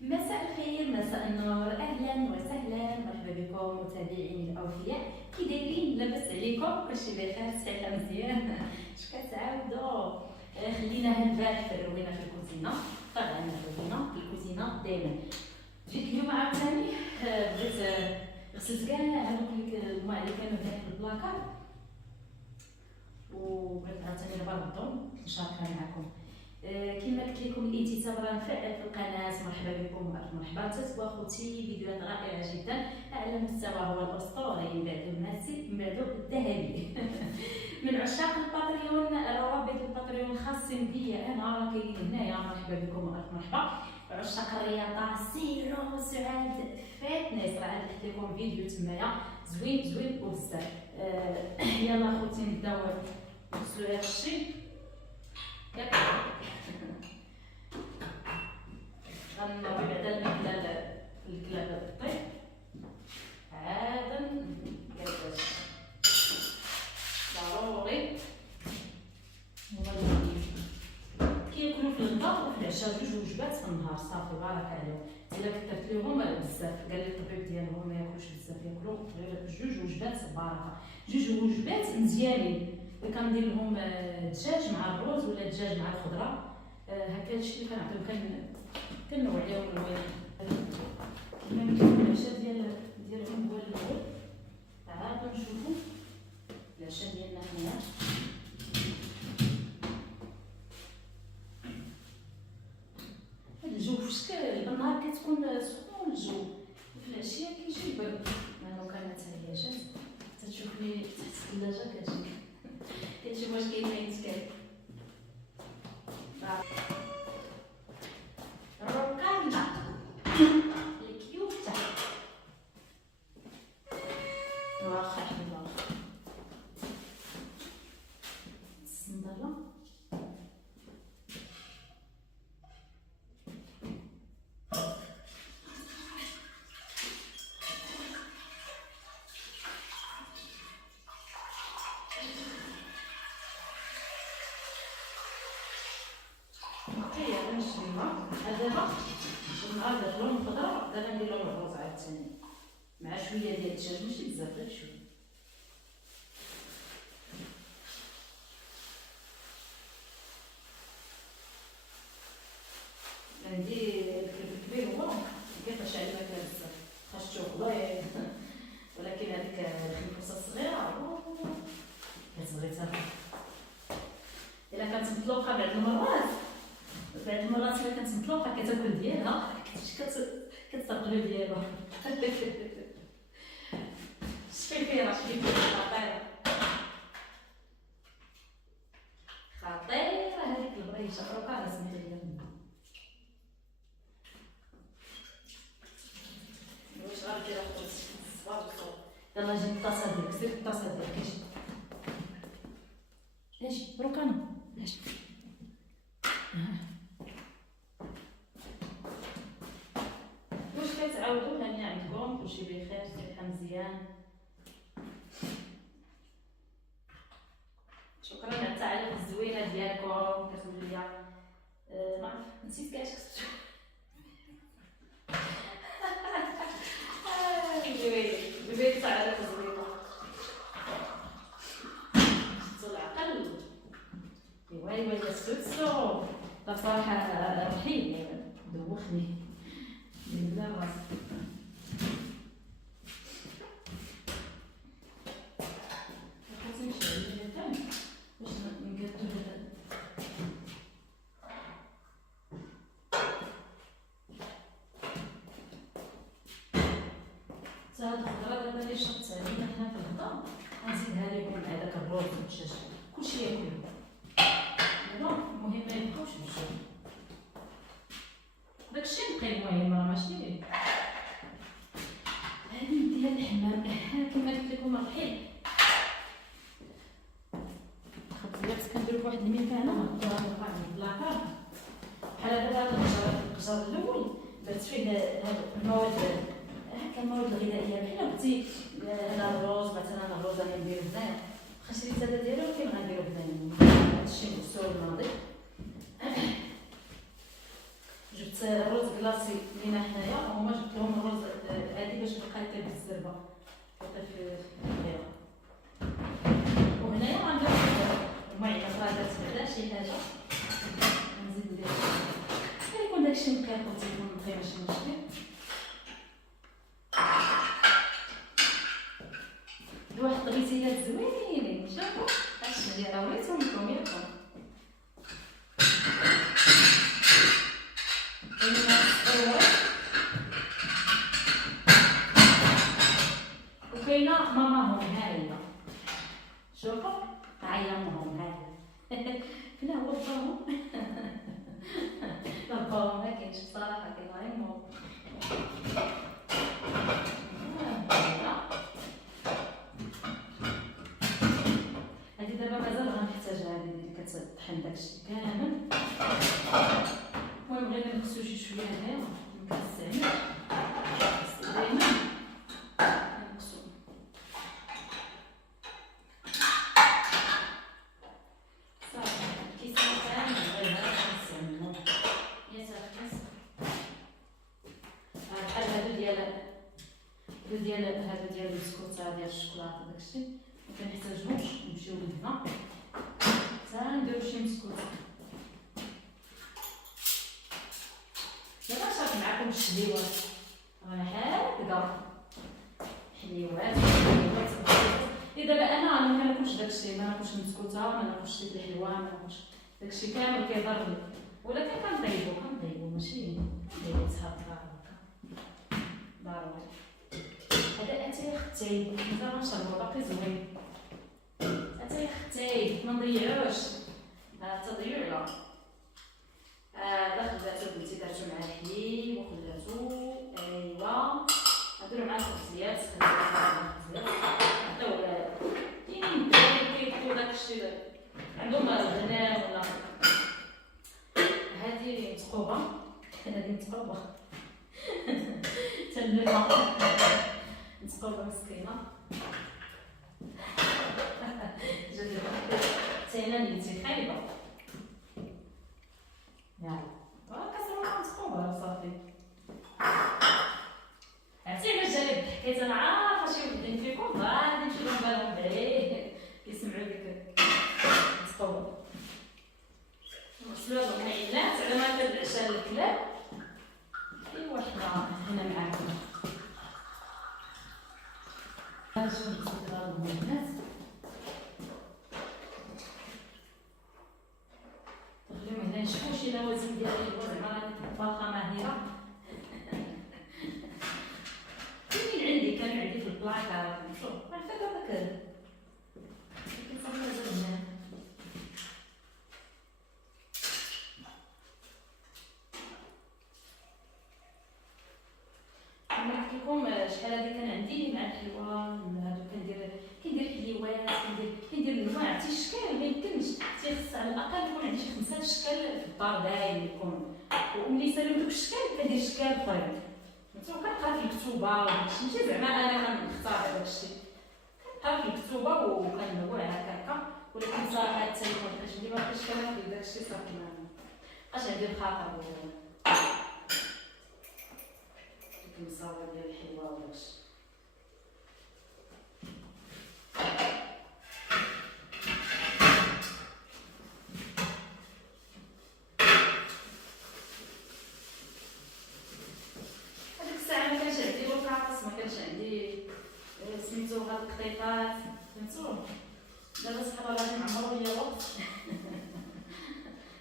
مساء الخير، مساء النور، اهلا وسهلا، مرحبا بكم متابعيني الاوفياء. كي دايرين؟ لاباس عليكم؟ كلشي بخير؟ صحه مزيان؟ اش كتعاودوا؟ خلينا هالبارح في الروينه في الكوزينه. طبعا الروينه في الكوزينه دائما. جيت اليوم عاوتاني بغيت غسلت كاع هذوك الماء اللي كانوا هنا في البلاكار، وبغيت عاوتاني دابا نردهم نشاركها معكم. كما قلت لكم الانتساب راه مفعل في القناه. مرحبا بكم، مرحبا تتوا خوتي. فيديوهات رائعه جدا. اعلى مستوى هو الاسطوري من بعد الماسي من بعد الذهبي. من عشاق الباتريون، روابط الباتريون الخاصين بيا انا راه كاينين هنايا. مرحبا بكم، مرحبا. عشاق الرياضه سيرو سعاد فاتنس، راه درت لكم فيديو تمايا زوين زوين وبزاف. يلا خوتي نبداو نغسلو هذا الشيء. غنضرب بعدا المكلا الكلاب الطيب عادا كذاك ضروري. كياكلوا في الغداء وفي العشاء جوج وجبات في النهار صافي بارك عليهم. الا كثرت لهم بزاف، قال لي الطبيب ديالهم ما ياكلوش بزاف، ياكلوا غير جوج وجبات بركه. جوج وجبات مزيانين. كندير لهم دجاج مع الرز ولا دجاج مع الخضره، هكا الشيء اللي كنعطيهم. كنوع عليهم الوالد كما كاين العشاء ديالهم هو الاول. عاد نشوفوا العشاء ديالنا حنايا. الجو في الشتاء بالنهار كتكون سخون الجو، في العشيه كيجي برد. انا كانت هي جات تشوفني تحت الثلاجه كتشوف واش كاين ما يتكال. الرقاينه الكيوته واخا حلوه الصندله. دابا النهار درت لهم الخضره، دابا ندير لهم الرز عاوتاني مع شويه ديال الدجاج، ماشي بزاف غير شويه. عندي الكبير الكبير هو كيفاش على الماكله بزاف خاص شوكولا، ولكن هذيك الخنفوسه الصغيره كتبغي تاكل. الا كانت مطلوقه بعض المرات الا كانت مطلوقه كتاكل ديالها، كتقلب ديالها. شفي فيها خطيره خطيره هذيك البريشه. روكا سميتو ديالها واش غادير اخوتي الصباط والصوت. يلا جيب الطاسه ديالك، سير الطاسه ديالك. اجي روكانا اجي. واش كتعاودوا؟ هاني عندكم كلشي بخير؟ صحه مزيان؟ شكرا على التعليق الزوينه ديالكم. كتقول لي ما عرف نسيت كاع اش كتبتو. جبت التعليق الزوينه شفتو العقل. ايوا سوتسو بصراحه رحيم دوخني بالله راسي. هاد الخضره دابا اللي شطت علينا حنا في الغدا غنزيدها لكم مع داك الرز والدجاج، كلشي ياكل. دابا المهم ما يبقاوش بالجوع، داكشي بقي المهم راه ماشي. هادي نديها الحمام كما قلت لكم الرحيل. خبزات كنديرو بواحد الميكانه واحد البلاكار بحال هذا. القجر الاول درت فيه هاد المواد، هكا المواد الغذائيه بحال قلتي. هذا الرز مثلا، الرز راني نديرو هنايا، واخا شريت هذا ديالو ولكن غنديرو هنايا. هادشي مغسول ناضي. جبت الرز كلاصي لينا حنايا وهما جبت لهم الرز هادي باش بقات بالزربه حتى في الخيره. وهنايا غندير المعينه فرادات بعدا شي حاجه نزيد ندير يكون داكشي مكافح تيكون نقي ماشي مشكل. واحد الطبيسيات زوينين شوفوا اش ندير راه وريتهم لكم ياكم. وكاينه ماماهم هاهيه شوفوا عيامهم هاهيه فينا هو باهم لا باهم ما كاينش بصراحه كاين غير مو هادي دابا مازال غنحتاجها هادي اللي كتطحن داكشي كامل. المهم غير نغسلو شي شويه هنايا مكنستعملش دايما نغسلو صافي كيسان كامل غير هذا كنستعملو يتركز بحال هادو ديال البسكوطه ديال الشوكولاته داكشي مكنحتاجوش نمشيو لهنا حتى نديرو شي مسكوطه. دابا شرحت معكم الشليوات راه هكذا حليوات اللي دابا انا ما ناكلش داكشي ما ناكلش مسكوطه ما ناكلش شي الحلوه ما ناكلش داكشي كامل كيضر لي ولكن كنطيبو ماشي كنطيبو صحابها هكا ضروري. هذا اتاي ختاي انت غنشربو باقي زوين اتاي ختاي ما نضيعوش تضييع لا. داخل خداتو بنتي درتو مع الحليب وخداتو ايوا نديرو معاه الخبزيات عطيو كاينين كيديرو داكشي عندهم الغنام ولا هادي متقوبه هادي متقوبه تنديرها متقوبه مسكينه تينا نيتي خايبه يلا كسروها متقوبه صافي. عرفتي علاش جالي ضحكيت انا عارفه شي وحدين فيكم غادي نمشي لهم بالهم بعيد كيسمعوا ديك متقوبه نغسلوها بالمعينات على ما كتعشى الكلاب. ايوا حنا هنا معاكم شوف نغسلوها بالمعينات تخليهم هنا نشوفو شي لوازم ديال الحلوى زعما راه طباخه ماهره. كاينين عندي كان عندي في البلاكار شوف راه فاكر داك كيفاش مازال هنا نحكي لكم شحال هادي كان عندي مع الحلوى هادو كندير حليوات كندير انواع عرفتي الشكال ما يمكنش تيخص على الاقل يكون عندي شي 5 اشكال في الدار دايم يكون وملي يساليو دوك الشكال كندير شكال اخرين فهمتوا كنقرا في الكتوبه وداكشي ماشي زعما انا كنختار داكشي كنقرا في الكتوبه وكنوع هكاكا ولكن صراحه حتى مابقاش ملي مابقاش كناكل داكشي صافي مابقاش عندي الخاطر ديك المصاوب ديال الحلوى وداكشي. سميتو هاد القطيفات فهمتو دابا صحابها غادي نعمرو ليا وقت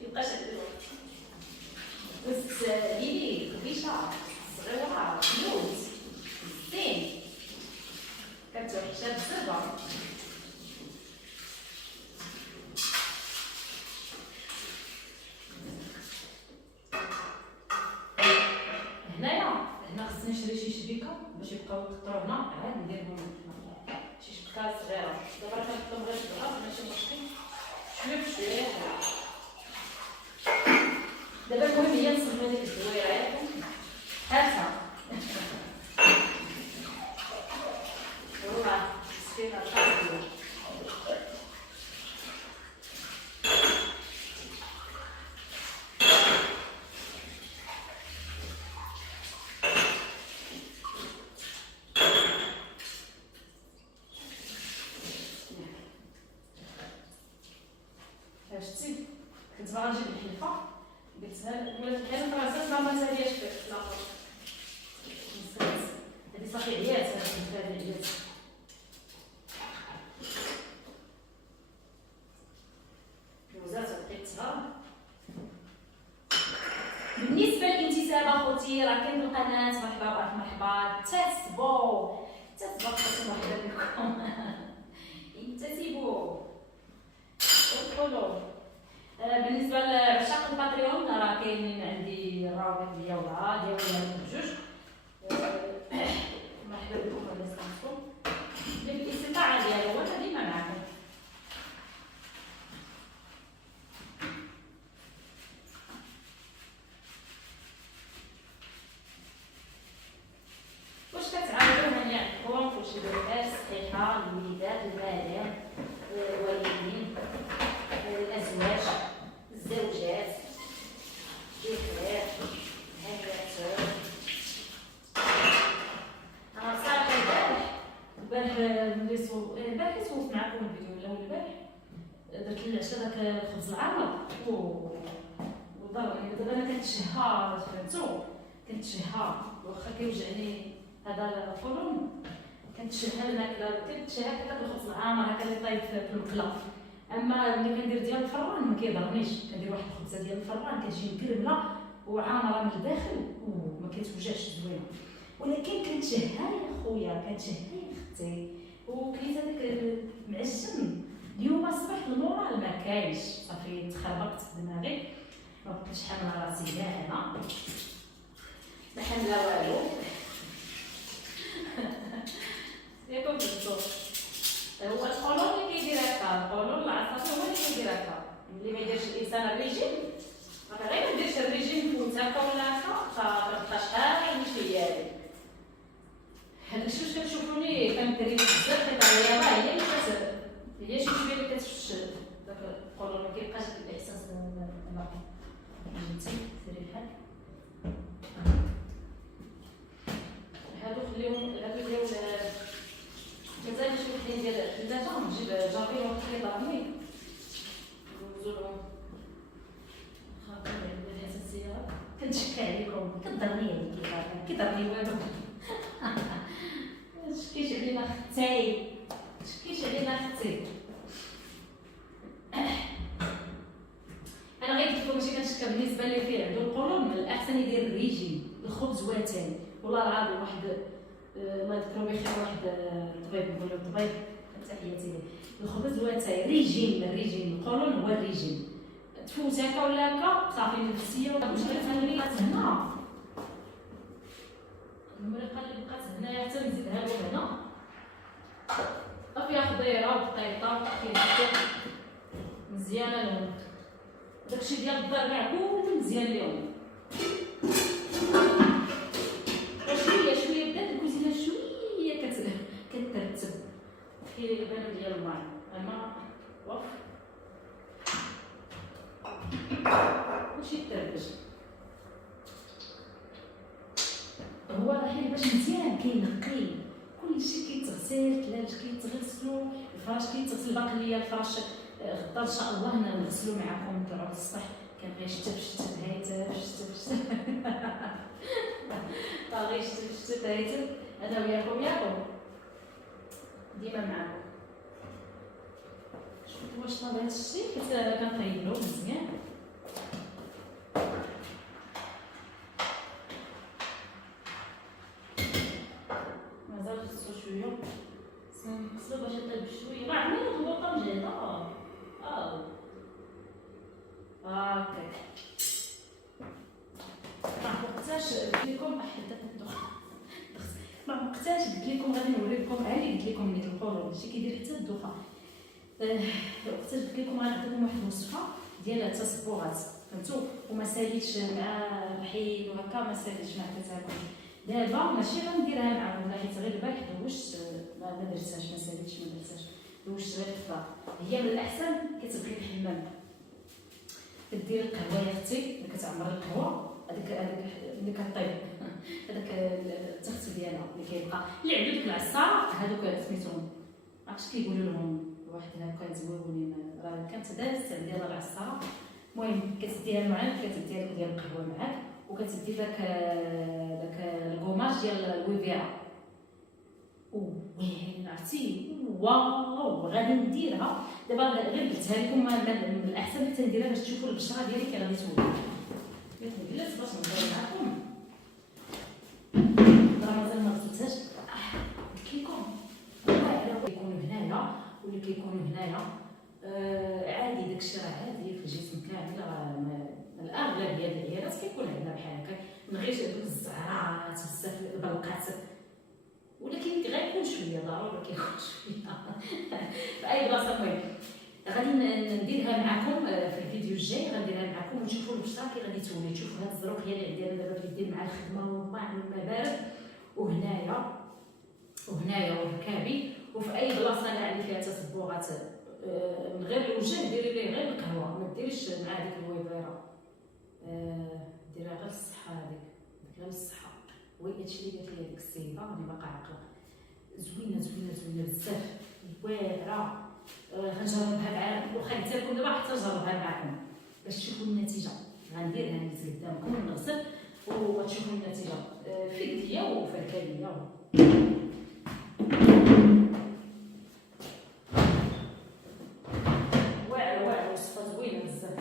ميبقاش عندي الوقت بس ليلي كبيشه صغيره كيوت زين كتوحشها بزاف. هنا خصني نشري شي شبيكه باش يبقاو يقطعوا هنا عاد نديرهم شي شبكه صغيره دابا راه كنحطهم غير في الغاز ماشي مشكل شويه بشويه. دابا المهم هي نصبروا ديك الدويره ياكم هاتها والله مسكينه طايبه ولات الحاله فراسات ما تالياش في لاطور هادي صافي عيات هادي عيات. دوزات لقيتها. بالنسبه للانتساب اخوتي راه كاين القناه مرحبا مرحبا تاسبو اخوتي مرحبا بكم انتسبوا ادخلوا. بالنسبه لعشاق الباتريون راه كاينين عندي الروابط ديالها بجوج. مرحبا بكم على سمعتكم اللي بالاستطاعه ديالو وانا ديما معكم. واش كتعاودوا هاني عندكم واش الدراري الصحيحه الوليدات البالغ الوالدين الازواج الزوجات الجيران الهنات. انا صراحه البارح سولت معكم الفيديو ولا البارح درت العشاء داك الخبز العامر وضربني دابا انا كنتشهى فهمتو كنتشهى واخا كيوجعني هذا القولون كنتشهى الماكله كنتشهى هكا الخبز العامر هكا اللي طايب في المقله. اما ملي كندير ديال الفران ما كيضرنيش كندير واحد الخبزه ديال الفران كتجي مكرمله وعامره من الداخل وما كتوجعش زوينه. ولكن كنتشهى يا خويا كنتشهى يا اختي وكليت هذاك معجن. اليوم الصباح المورال ما كاينش صافي تخربقت دماغي ما بقيتش حامله راسي لا انا ما حامله والو ياكم بالصوت. هو القولون اللي كيدير هكا القولون العصبي هو اللي كيدير هكا. اللي ما يديرش الانسان الريجيم غير ما ديرش الريجيم فوت هكا ولا هكا كتبقى شحال من شويه. هذا الشيء واش كتشوفوني كندير بزاف ديال الرياضه هي شي شويه اللي كتفش داك القولون ما كيبقاش الاحساس باقي. جيتي سيري بحال هادو خليهم هادو ديال مازال شي وحدين ديال الثلاجه نجيب جافي وخلي ضرني ندوزولهم خاطر عندي الحساسيه كنتشكى عليكم كضرني عليكي كيضرني والو تشكيش علينا اختي تشكيش علينا اختي. انا غير قلت لكم ماشي كنشكى بالنسبه لي فيه عنده القولون من الاحسن يدير الريجيم الخبز واتاي والله العظيم. واحد الله يذكرو بخير واحد الطبيب نقولو الطبيب تحياتي ليه الخبز واتاي ريجيم القولون هو الريجيم تفوت هكا ولا هكا صافي النفسيه ولا المشكله اللي بقات هنا المريقه اللي بقات هنايا حتى نزيدها له هنا صافي خضيره وبطيطه كيجيو مزيانه لهم داكشي ديال الدار كاع كله مزيان ليهم. شويه بدات الكوزينه شويه كترتب كيبانو ديال الماء الماء وف ماشي تربج هو راه باش مزيان كينقي كلشي كيتغسل ثلاج كيتغسلوا الفراش كيتغسل باقي ليا الفراش غدا ان شاء الله نغسلو معكم طلعوا الصباح كنبغي شتف هايتف باغي شتف هايتف انا وياكم ديما معاكم. شوفوا واش طاب هاد الشيء حيت كنطيبلو مزيان مازال خصو شويه نغسلو باش يطيب شويه راه عمرنا الخلطه مجهده هكاك ما وقتاش قلت لكم ما وقتاش قلت لكم غادي نوريكم اللي قلت لكم نيت القولون ماشي كيدير حتى الدوخه. وقتاش قلت لكم غنعطيكم واحد الوصفه ديال التصبغات فهمتوا وما ساليتش مع الحين وهكا ما ساليتش مع حتى دابا ماشي غنديرها معكم ولا حيت غير البارح دوشت ما درتهاش ما ساليتش دوشت غير الفطار. هي من الاحسن كتبغي الحمام كدير القهوه يا اختي ملي كتعمر القهوه هذاك ملي كطيب هذاك التخت ديالها اللي كيبقى اللي عندو ديك العصاره هذوك سميتهم عرفتش كيقولوا لهم واحد هكا زويونين راه كانت دازت ديال العصاره المهم كتديها معاك، كتديها ديال القهوه معاك، وكتدي داك الكوماج ديال الويفيرا. وين عرفتي واو غادي نديرها دابا. غير قلتها لكم من الاحسن حتى نديرها باش تشوفوا البشره ديالي كي غادي تولي. جلست باش نهضر معكم راه مازال ما غسلتهاش. كيكون واعره كيكونوا هنايا واللي كيكونوا هنايا عادي، داكشي راه عادي في الجسم كامل. راه الاغلبيه ديال العيالات كيكون عندنا بحال هكا، من غير الزهرات بزاف البلقات، ولكن غيكون شويه ضروري كيكون شويه في اي بلاصه. المهم غادي نديرها معكم في الفيديو الجاي، غنديرها معكم وتشوفوا البشره كي غادي تولي. تشوفوا هاد الزروقيه اللي عندي انا دابا في يدي مع الخدمه والله ما بارد، وهنايا وركابي، وفي اي بلاصه اللي عندي فيها تصبغات من غير الوجه ديري ليه غير القهوه، ما ديريش مع ديك الويفيرا، ديرها غير الصحه. هذيك غير الصحه. وي هادشي اللي قالت لي هذيك السيده راني باقا عاقله. زوينه زوينه زوينه بزاف، واعره. غنجربها معاكم، واخا قلت لكم دابا حتى نجربها معاكم باش تشوفوا النتيجه. غنديرها نزل قدامكم ونغسل وغتشوفوا النتيجه في يديا وفي ركابيا. واعره وصفه زوينه بزاف.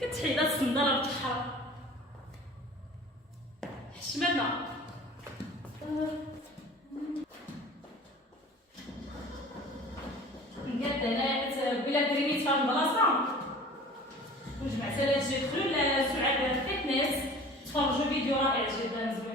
كتحيد الصندالة بالحرام حشمتنا. نقاد هنايا بلا كريميت في هاد البلاصه، وجمعت لها تدخلوا لسعاد فيتنس تفرجوا فيديو رائع جدا زوين.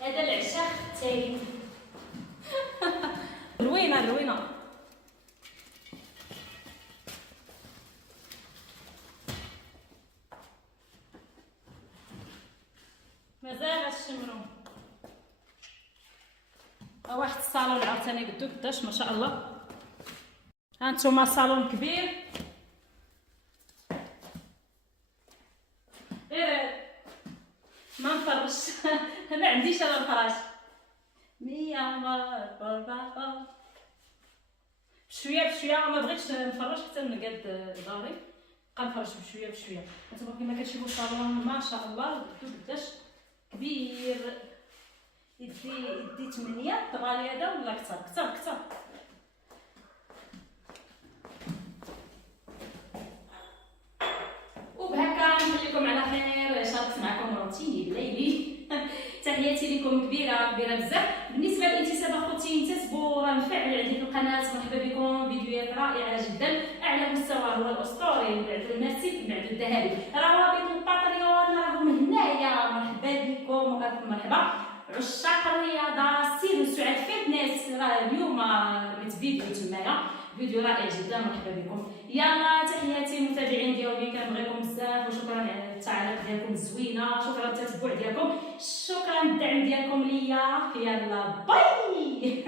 هذا العشاء التالي روينه. مازال غتشمرو. واحد الصالون عاوتاني قدو قداش ما شاء الله. هانتوما صالون كبير، غير ما نفرش ما عنديش انا الفراش. بشويه ما بغيتش نفرش حتى نقاد داري، نبقى نفرش بشويه. هانتوما كما كتشوفوا الصالون ما شاء الله قدو قداش كبير. يدي 8 الطغالي هذا ولا كثر. وبهكا نخليكم على خير. شاركت معكم روتيني بليلي تحياتي لكم كبيره بزاف. بالنسبه للانتساب اخوتي انتسبوا، راه مفعل عندي في القناه. مرحبا بكم، فيديوهات رائعه جدا اعلى مستوى. هو الاسطوري بعد الماسيف بعد الذهبي، روابط الباتريون راهم هنايا. مرحبا بكم والف مرحبا. عشاق الرياضه سيروا سعاد فيتنس، راه اليوم درت فيديو تمايا، فيديو رائع جدا. مرحبا بكم. يلا تحياتي المتابعين ديالي، كنبغيكم بزاف وشكرا على التعليق ديالكم الزوينه، شكرا على التتبع ديالكم، شكرا الدعم ديالكم ليا. يلا باي